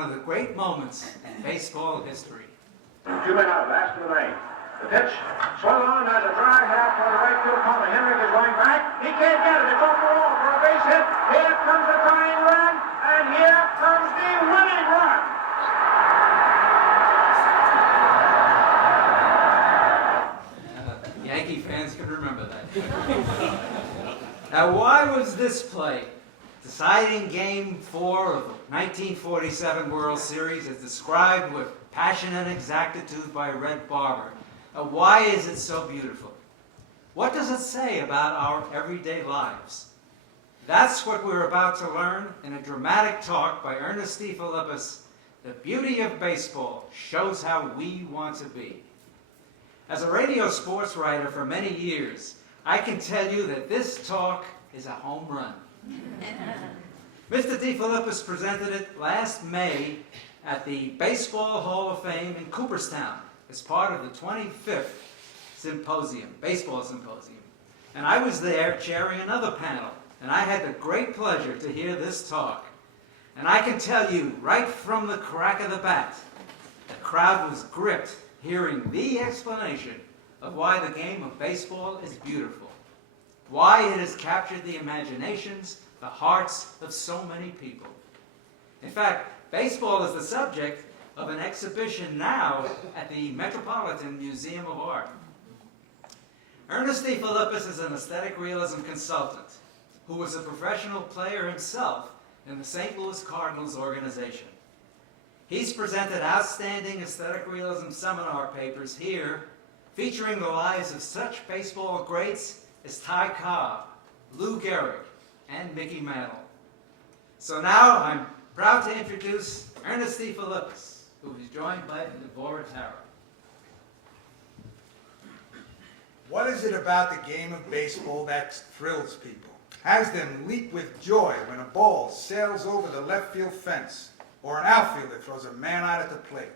one of the great moments in baseball history. 2 men out, last to the lane. The pitch swung on as a dry half for the right field corner. Henrik is going back. He can't get it. It's off the wall for a base hit. Here comes the tying run, and here comes the winning run. Yankee fans can remember that. Now, why was this play, deciding Game 4 of the 1947 World Series, as described with passion and exactitude by Red Barber, why is it so beautiful? What does it say about our everyday lives? That's what we're about to learn in a dramatic talk by Ernest DeFilippis, The Beauty of Baseball Shows How We Want to Be. As a radio sports writer for many years, I can tell you that this talk is a home run. Mr. DeFilippis presented it last May at the Baseball Hall of Fame in Cooperstown as part of the 25th symposium, baseball symposium. And I was there chairing another panel, and I had the great pleasure to hear this talk. And I can tell you, right from the crack of the bat, the crowd was gripped hearing the explanation of why the game of baseball is beautiful, why it has captured the imaginations, the hearts of so many people. In fact, baseball is the subject of an exhibition now at the Metropolitan Museum of Art. Ernest DeFilippis is an aesthetic realism consultant who was a professional player himself in the St. Louis Cardinals organization. He's presented outstanding aesthetic realism seminar papers here, featuring the lives of such baseball greats as Ty Cobb, Lou Gehrig, and Mickey Mantle. So now I'm proud to introduce Ernest DeFilippis, who is joined by Deborah Tara. What is it about the game of baseball that thrills people, has them leap with joy when a ball sails over the left field fence or an outfielder throws a man out at the plate?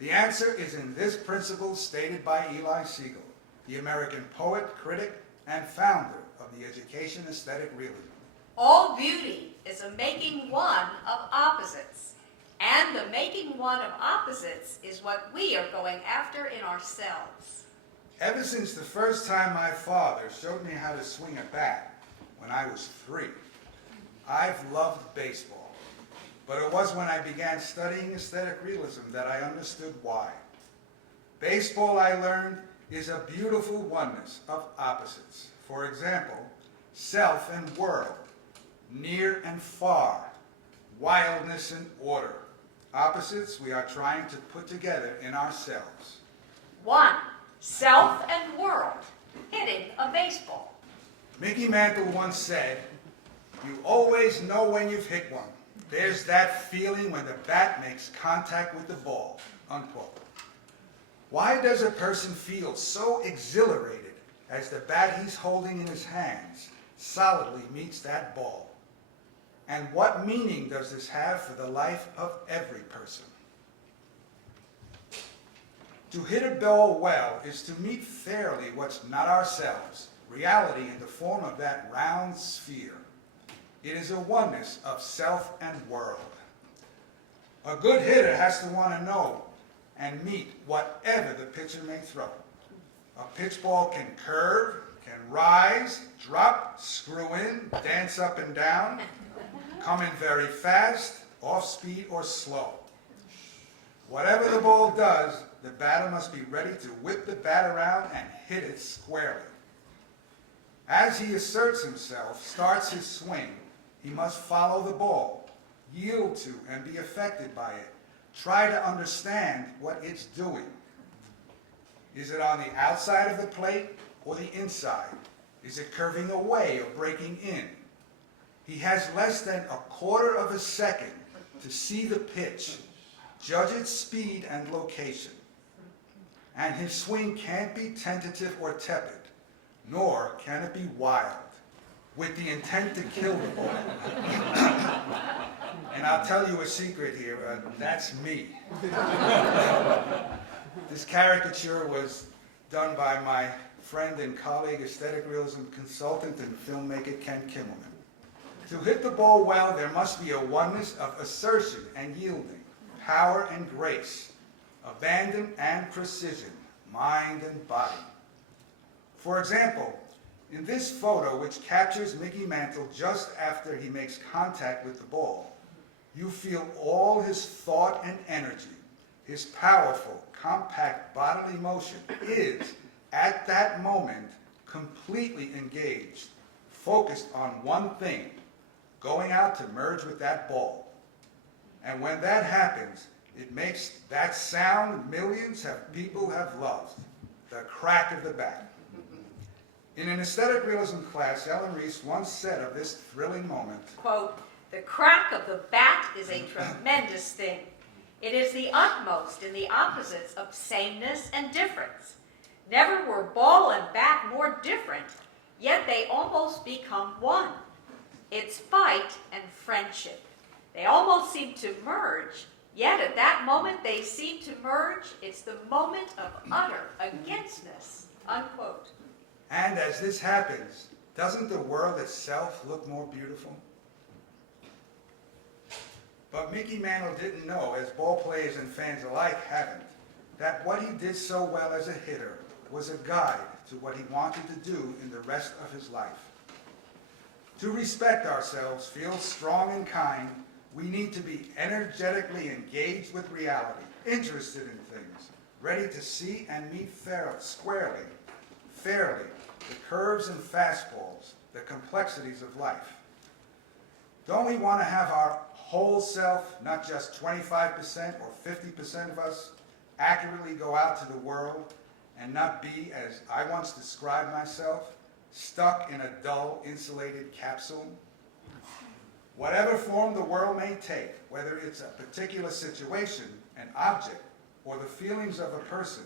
The answer is in this principle stated by Eli Siegel, the American poet, critic, and founder of the education Aesthetic Realism. All beauty is a making one of opposites. And the making one of opposites is what we are going after in ourselves. Ever since the first time my father showed me how to swing a bat when I was 3, I've loved baseball. But it was when I began studying aesthetic realism that I understood why. Baseball, I learned, is a beautiful oneness of opposites. For example, self and world, near and far, wildness and order. Opposites we are trying to put together in ourselves. 1. Self and world. Hitting a baseball. Mickey Mantle once said, "You always know when you've hit one. There's that feeling when the bat makes contact with the ball," unquote. Why does a person feel so exhilarated as the bat he's holding in his hands solidly meets that ball? And what meaning does this have for the life of every person? To hit a ball well is to meet fairly what's not ourselves, reality in the form of that round sphere. It is a oneness of self and world. A good hitter has to want to know and meet whatever the pitcher may throw. A pitch ball can curve, can rise, drop, screw in, dance up and down, come in very fast, off speed, or slow. Whatever the ball does, the batter must be ready to whip the bat around and hit it squarely. As he asserts himself, starts his swing, he must follow the ball, yield to and be affected by it. Try to understand what it's doing. Is it on the outside of the plate or the inside? Is it curving away or breaking in? He has less than a quarter of a second to see the pitch, judge its speed and location. And his swing can't be tentative or tepid, nor can it be wild, with the intent to kill the ball. And I'll tell you a secret here, that's me. This caricature was done by my friend and colleague, aesthetic realism consultant and filmmaker Ken Kimmelman. To hit the ball well, there must be a oneness of assertion and yielding, power and grace, abandon and precision, mind and body. For example, in this photo, which captures Mickey Mantle just after he makes contact with the ball, you feel all his thought and energy. His powerful, compact bodily motion is, at that moment, completely engaged, focused on one thing, going out to merge with that ball. And when that happens, it makes that sound millions of people have loved, the crack of the bat. In an aesthetic realism class, Ellen Reese once said of this thrilling moment, Quote, "The crack of the bat is a tremendous thing. It is the utmost in the opposites of sameness and difference. Never were ball and bat more different, yet they almost become one. It's fight and friendship. They almost seem to merge, yet at that moment they seem to merge. It's the moment of utter againstness." Unquote. and as this happens, doesn't the world itself look more beautiful? But Mickey Mantle didn't know, as ball players and fans alike haven't, that what he did so well as a hitter was a guide to what he wanted to do in the rest of his life. To respect ourselves, feel strong and kind, we need to be energetically engaged with reality, interested in things, ready to see and meet fairly, the curves and fastballs, the complexities of life. Don't we want to have our whole self, not just 25% or 50% of us, accurately go out to the world and not be, as I once described myself, stuck in a dull, insulated capsule? Whatever form the world may take, whether it's a particular situation, an object, or the feelings of a person,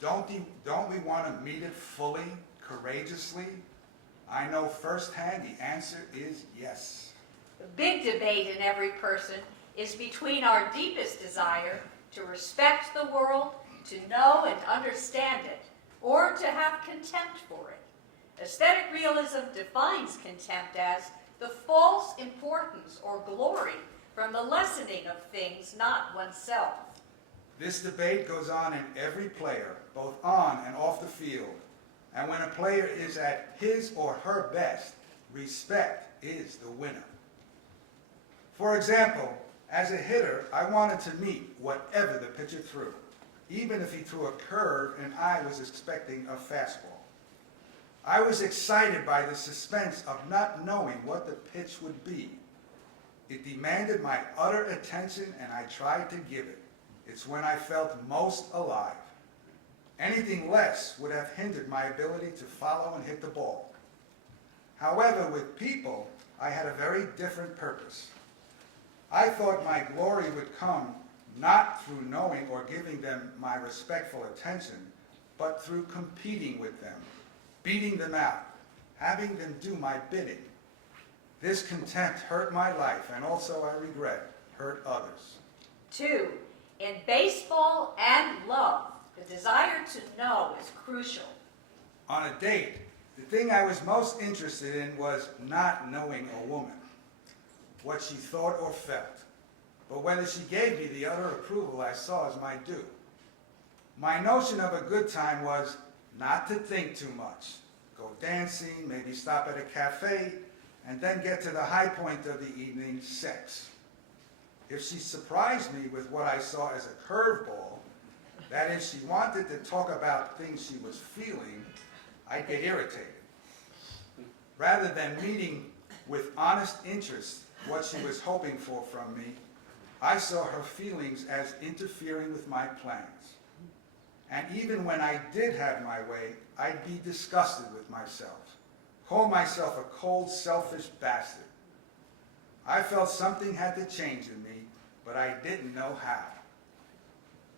don't we want to meet it fully, courageously? I know firsthand the answer is yes. The big debate in every person is between our deepest desire to respect the world, to know and understand it, or to have contempt for it. Aesthetic realism defines contempt as the false importance or glory from the lessening of things, not oneself. This debate goes on in every player, both on and off the field. And when a player is at his or her best, respect is the winner. For example, as a hitter, I wanted to meet whatever the pitcher threw, even if he threw a curve and I was expecting a fastball. I was excited by the suspense of not knowing what the pitch would be. It demanded my utter attention and I tried to give it. It's when I felt most alive. Anything less would have hindered my ability to follow and hit the ball. However, with people, I had a very different purpose. I thought my glory would come not through knowing or giving them my respectful attention, but through competing with them, beating them out, having them do my bidding. This contempt hurt my life and also, I regret, hurt others. 2. In baseball and love, the desire to know is crucial. On a date, the thing I was most interested in was not knowing a woman, what she thought or felt, but whether she gave me the utter approval I saw as my due. My notion of a good time was not to think too much, go dancing, maybe stop at a cafe, and then get to the high point of the evening, sex. If she surprised me with what I saw as a curveball, that is, she wanted to talk about things she was feeling, I'd get irritated. Rather than meeting with honest interest what she was hoping for from me, I saw her feelings as interfering with my plans. And even when I did have my way, I'd be disgusted with myself, call myself a cold, selfish bastard. I felt something had to change in me, but I didn't know how.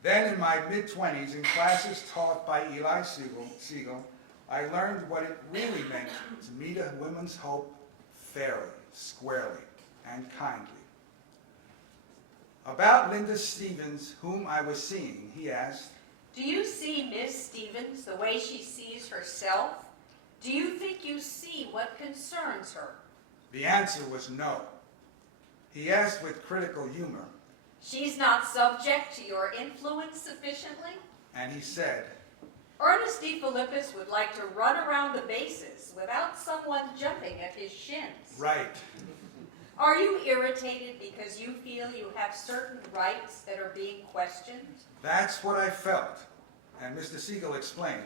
Then in my mid-20s, in classes taught by Eli Siegel, I learned what it really meant to meet a woman's hope fairly, squarely, and kindly. About Linda Stevens, whom I was seeing, he asked, Do you see Miss Stevens the way she sees herself? Do you think you see what concerns her? The answer was no. He asked with critical humor, She's not subject to your influence sufficiently? and he said, Ernest DeFilippis would like to run around the bases without someone jumping at his shins. right. Are you irritated because you feel you have certain rights that are being questioned? That's what I felt. And Mr. Siegel explained,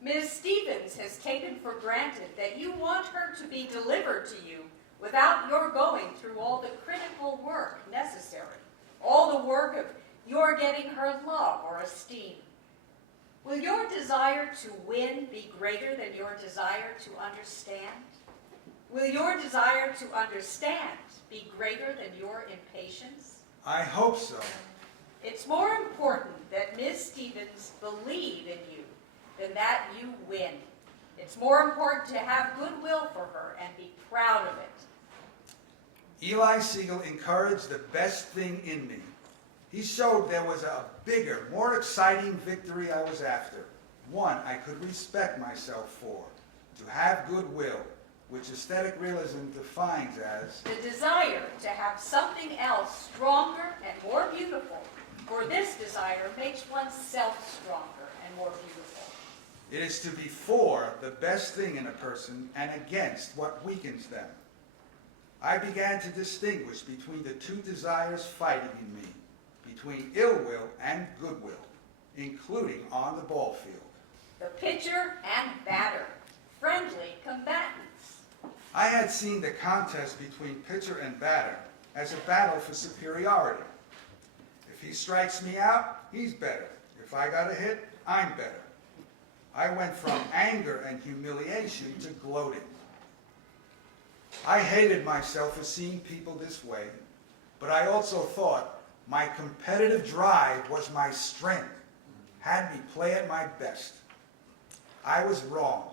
Ms. Stevens has taken for granted that you want her to be delivered to you without your going through all the critical work necessary, all the work of your getting her love or esteem. Will your desire to win be greater than your desire to understand? Will your desire to understand be greater than your impatience? I hope so. It's more important that Ms. Stevens believe in you than that you win. It's more important to have goodwill for her and be proud of it. Eli Siegel encouraged the best thing in me. He showed there was a bigger, more exciting victory I was after, one I could respect myself for, to have goodwill, which aesthetic realism defines as The desire to have something else stronger and more beautiful, for this desire makes oneself stronger and more beautiful. it is to be for the best thing in a person and against what weakens them. I began to distinguish between the two desires fighting in me, between ill will and goodwill, including on the ball field. The pitcher and batter, friendly combatants. I had seen the contest between pitcher and batter as a battle for superiority. If he strikes me out, he's better. If I got a hit, I'm better. I went from anger and humiliation to gloating. I hated myself for seeing people this way, but I also thought my competitive drive was my strength, had me play at my best. I was wrong.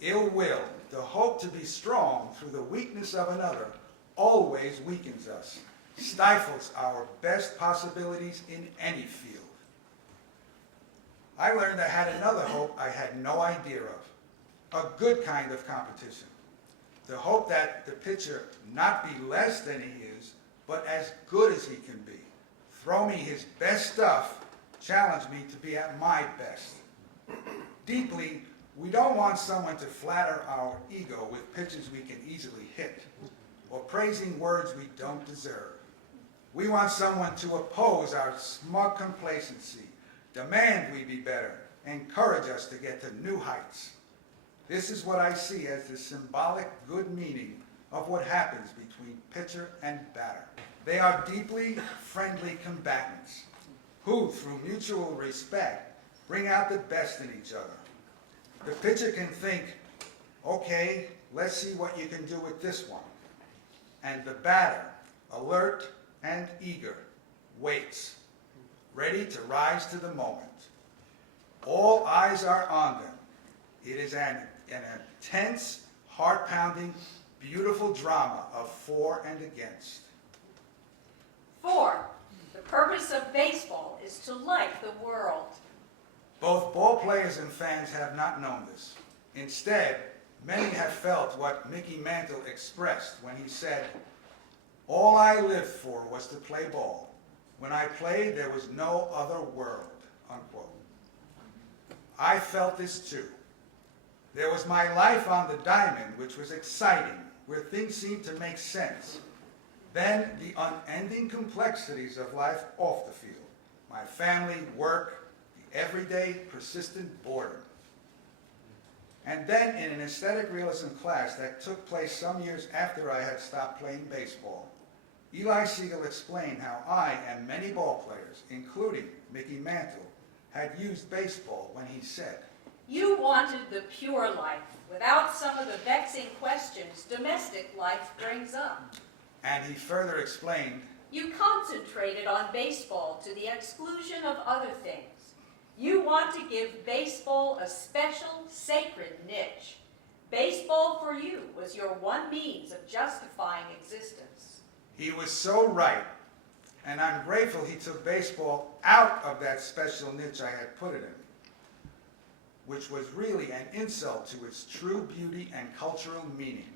Ill will, the hope to be strong through the weakness of another, always weakens us, stifles our best possibilities in any field. I learned I had another hope I had no idea of, a good kind of competition. The hope that the pitcher not be less than he is, but as good as he can be. Throw me his best stuff, challenge me to be at my best. Deeply, we don't want someone to flatter our ego with pitches we can easily hit, or praising words we don't deserve. We want someone to oppose our smug complacency, demand we be better, encourage us to get to new heights. This is what I see as the symbolic good meaning of what happens between pitcher and batter. They are deeply friendly combatants who, through mutual respect, bring out the best in each other. The pitcher can think, okay, let's see what you can do with this one. And the batter, alert and eager, waits, ready to rise to the moment. All eyes are on them. It is an intense, heart-pounding, beautiful drama of for and against. 4. The purpose of baseball is to like the world. Both ball players and fans have not known this. Instead, many have felt what Mickey Mantle expressed when he said, "All I lived for was to play ball. When I played, there was no other world," unquote. I felt this too. There was my life on the diamond, which was exciting, where things seemed to make sense. Then the unending complexities of life off the field. My family, work, the everyday, persistent boredom. And then in an aesthetic realism class that took place some years after I had stopped playing baseball, Eli Siegel explained how I and many ball players, including Mickey Mantle, had used baseball when he said, You wanted the pure life, without some of the vexing questions domestic life brings up. and he further explained, You concentrated on baseball to the exclusion of other things. You want to give baseball a special, sacred niche. Baseball for you was your one means of justifying existence. he was so right, and I'm grateful he took baseball out of that special niche I had put it in, which was really an insult to its true beauty and cultural meaning.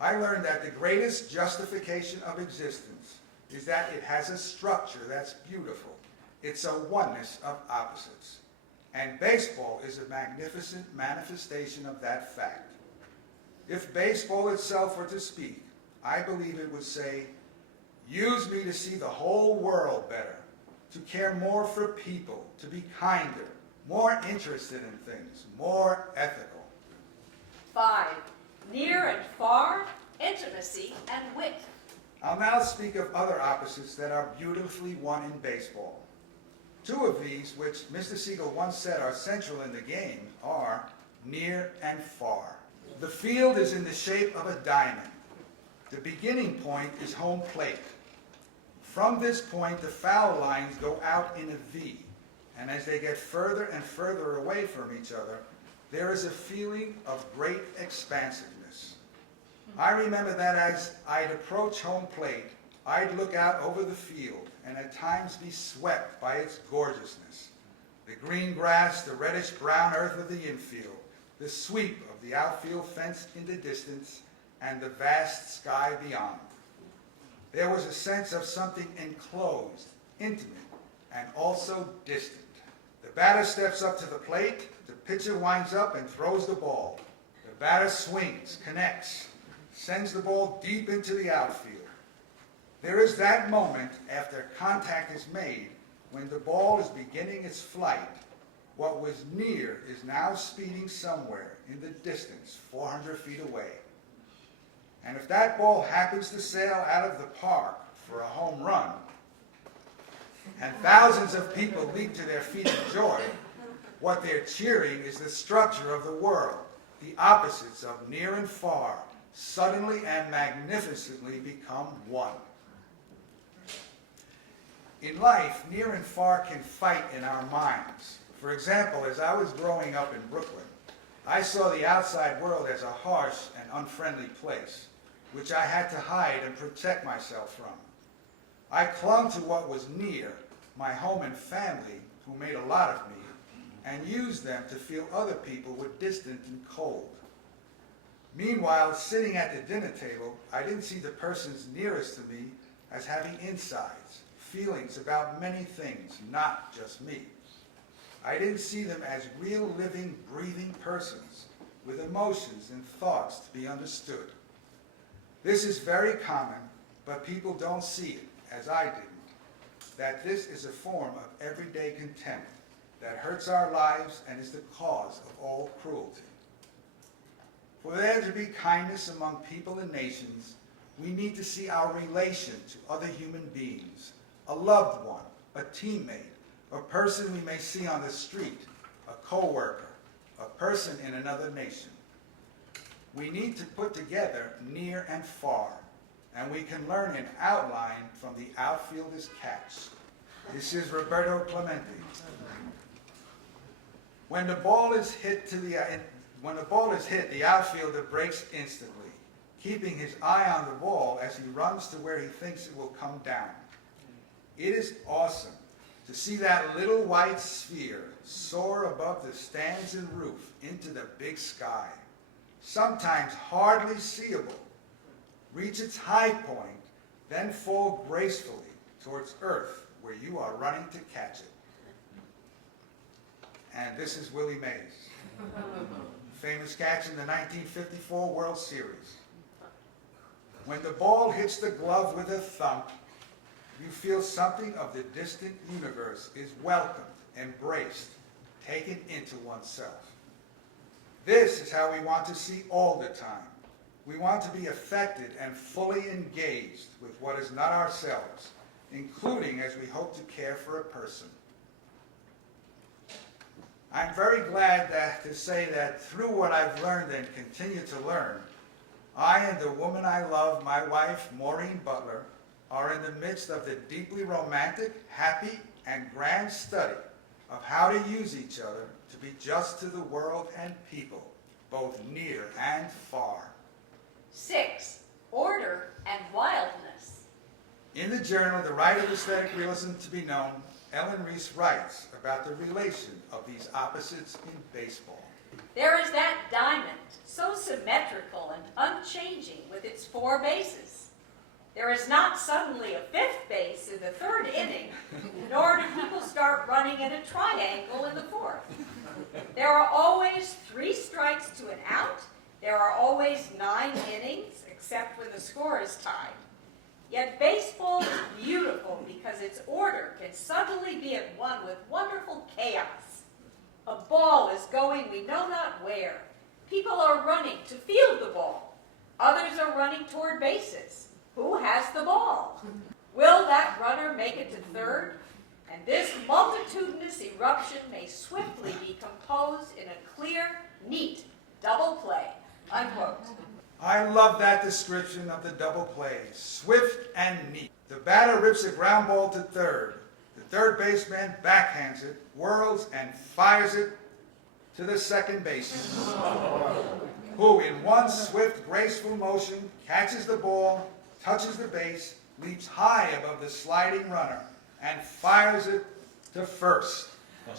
I learned that the greatest justification of existence is that it has a structure that's beautiful. It's a oneness of opposites. And baseball is a magnificent manifestation of that fact. If baseball itself were to speak, I believe it would say, use me to see the whole world better, to care more for people, to be kinder, more interested in things, more ethical. 5. Near and far, intimacy and wit. I'll now speak of other opposites that are beautifully won in baseball. 2 of these, which Mr. Siegel once said are central in the game, are near and far. The field is in the shape of a diamond. The beginning point is home plate. From this point, the foul lines go out in a V, and as they get further and further away from each other, there is a feeling of great expansiveness. I remember that as I'd approach home plate, I'd look out over the field and at times be swept by its gorgeousness. The green grass, the reddish-brown earth of the infield, the sweep of the outfield fence in the distance, and the vast sky beyond. There was a sense of something enclosed, intimate, and also distant. The batter steps up to the plate, the pitcher winds up and throws the ball. The batter swings, connects, sends the ball deep into the outfield. There is that moment after contact is made when the ball is beginning its flight. What was near is now speeding somewhere in the distance, 400 feet away. And if that ball happens to sail out of the park for a home run, and thousands of people leap to their feet in joy, what they're cheering is the structure of the world, the opposites of near and far, suddenly and magnificently become one. In life, near and far can fight in our minds. For example, as I was growing up in Brooklyn, I saw the outside world as a harsh and unfriendly place, which I had to hide and protect myself from. I clung to what was near, my home and family, who made a lot of me, and used them to feel other people were distant and cold. Meanwhile, sitting at the dinner table, I didn't see the persons nearest to me as having insides, feelings about many things, not just me. I didn't see them as real, living, breathing persons with emotions and thoughts to be understood. This is very common, but people don't see it, as I didn't, that this is a form of everyday contempt that hurts our lives and is the cause of all cruelty. For there to be kindness among people and nations, we need to see our relation to other human beings, a loved one, a teammate, a person we may see on the street, a co-worker, a person in another nation. We need to put together near and far, and we can learn an outline from the outfielder's catch. This is Roberto Clemente. When the ball is hit, the outfielder breaks instantly, keeping his eye on the ball as he runs to where he thinks it will come down. It is awesome to see that little white sphere soar above the stands and roof into the big sky, sometimes hardly seeable, reach its high point, then fall gracefully towards earth where you are running to catch it. And this is Willie Mays, famous catch in the 1954 World Series. When the ball hits the glove with a thump, you feel something of the distant universe is welcomed, embraced, taken into oneself. This is how we want to see all the time. We want to be affected and fully engaged with what is not ourselves, including as we hope to care for a person. I'm very glad to say that through what I've learned and continue to learn, I and the woman I love, my wife, Maureen Butler, are in the midst of the deeply romantic, happy, and grand study of how to use each other to be just to the world and people, both near and far. 6. Order and wildness. In the journal, The Right of Aesthetic Realism to be Known, Ellen Reese writes about the relation of these opposites in baseball. There is that diamond, so symmetrical and unchanging with its 4 bases. There is not suddenly a 5th base in the 3rd inning, nor do people start running in a triangle in the 4th. There are always 3 strikes to an out. There are always 9 innings, except when the score is tied. Yet baseball is beautiful because its order can suddenly be at one with wonderful chaos. A ball is going we know not where. People are running to field the ball. Others are running toward bases. Who has the ball? Will that runner make it to 3rd? And this multitudinous eruption may swiftly be composed in a clear, neat double play. Unquote. I love that description of the double play, swift and neat. The batter rips a ground ball to 3rd. The 3rd baseman backhands it, whirls, and fires it to the 2nd baseman, who in one swift, graceful motion catches the ball, touches the base, leaps high above the sliding runner, and fires it to 1st,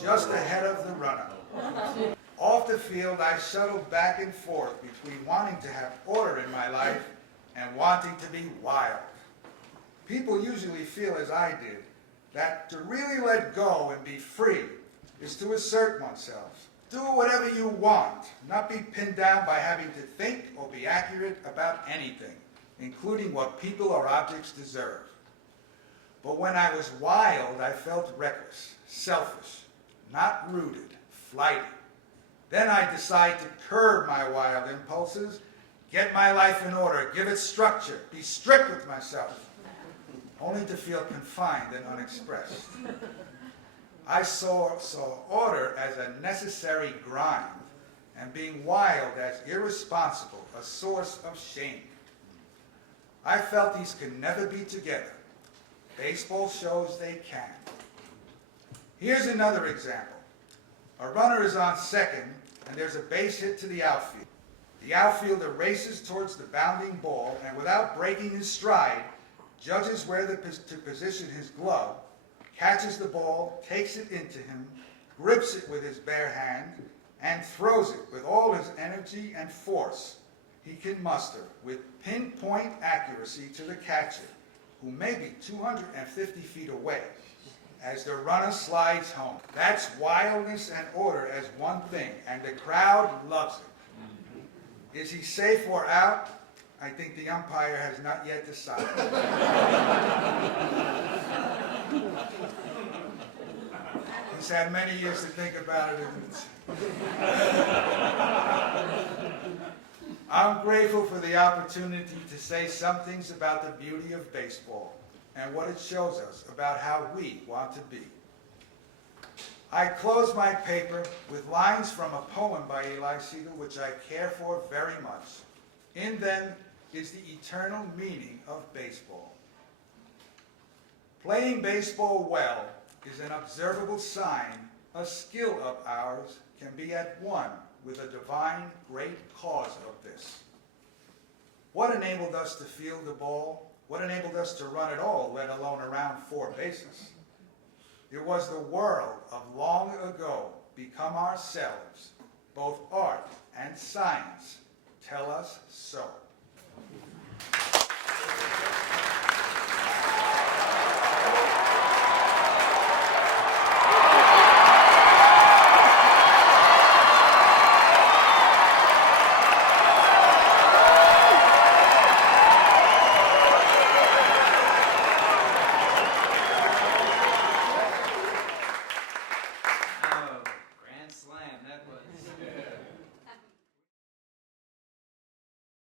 just ahead of the runner. Off the field, I shuttled back and forth between wanting to have order in my life and wanting to be wild. People usually feel, as I did, that to really let go and be free is to assert oneself. Do whatever you want, not be pinned down by having to think or be accurate about anything, including what people or objects deserve. But when I was wild, I felt reckless, selfish, not rooted, flighty. Then I decide to curb my wild impulses, get my life in order, give it structure, be strict with myself, only to feel confined and unexpressed. I saw order as a necessary grind, and being wild as irresponsible, a source of shame. I felt these could never be together. Baseball shows they can. Here's another example. A runner is on 2nd, and there's a base hit to the outfield. The outfielder races towards the bounding ball, and without breaking his stride, judges where to position his glove, catches the ball, takes it into him, grips it with his bare hand, and throws it with all his energy and force he can muster with pinpoint accuracy to the catcher, who may be 250 feet away, as the runner slides home. That's wildness and order as one thing, and the crowd loves it. Is he safe or out? I think the umpire has not yet decided. He's had many years to think about it. I'm grateful for the opportunity to say some things about the beauty of baseball and what it shows us about how we want to be. I close my paper with lines from a poem by Eli Siegel, which I care for very much. In them is the eternal meaning of baseball. Playing baseball well is an observable sign a skill of ours can be at one with a divine great cause of this. What enabled us to field the ball? What enabled us to run at all, let alone around 4 bases? It was the world of long ago become ourselves. Both art and science tell us so.